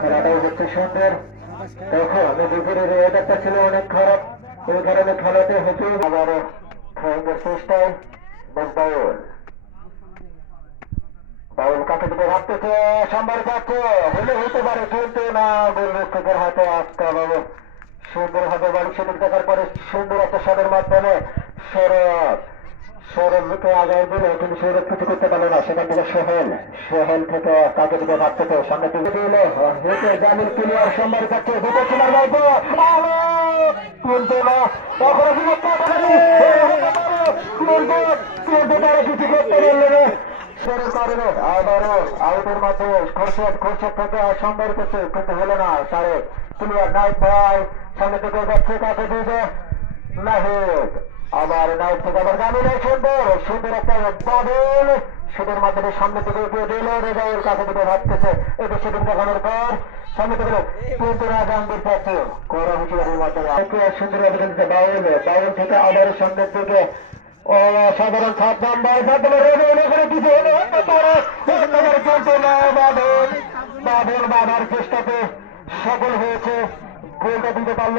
খেলাটাও হচ্ছে সুন্দর। তখন দুপুরের ওয়েদারটা ছিল অনেক খারাপ, ওই কারণে খেলাতে হচ্ছে আবারও খেলার চেষ্টায় বাউল। বাউল কাছে দিকে ভাবতেছে, সম্ভার পাচ্ছে, হলে হতে পারে কিন্তু না, গোলরক্ষকের হাতে আটকা বাবু। সুন্দরভাবে বাড়ি সেদিক দেখার পরে সুন্দর একটা শটের মাধ্যমে সৌরভ সৌরভ মুখে আগায় দিল, কিন্তু সৌরভ কিছু করতে পারলো না। সেখান থেকে সোহেল, সোহেল থেকে কাকে দিকে ভাবতেছে, সামনে দিকে দিল হেঁটে জামিল ক্লিয়ার, সম্ভার পাচ্ছে, দুটো তোমার গল্প কিন্তু না, তখন কিন্তু তারা কিছু করতে পারলো না। কারণে আবারও আউটের মাধ্যমে খোরশেদ থেকে সম্ভার করছে, কিন্তু হলো না। সারে ক্লিয়ার নাইট ভাই সামনে থেকে যাচ্ছে, কাকে দিবে নাহিদ, আবার নাইট থেকে আবার জামিল, সুন্দর সুন্দর একটা বাদল সেটার মাধ্যমে সামনে থেকে এগিয়ে দিল, রেজাউল কাছে থেকে ভাবতেছে, এটি সেদিন দেখানোর পর সামনে থেকে কিন্তু রাজাঙ্গের পক্ষে করা হুঁশিয়ারির মাধ্যমে সুন্দর অভিযান বাউল, বাউল থেকে আবার সামনের দিকে অসাধারণ 7 নাম্বার মাধ্যমে রেজাউল এখানে কিছু হলো কিন্তু না, বাদল বাদল বাধার চেষ্টাতে সফল হয়েছে, গোলটা দিতে পারল।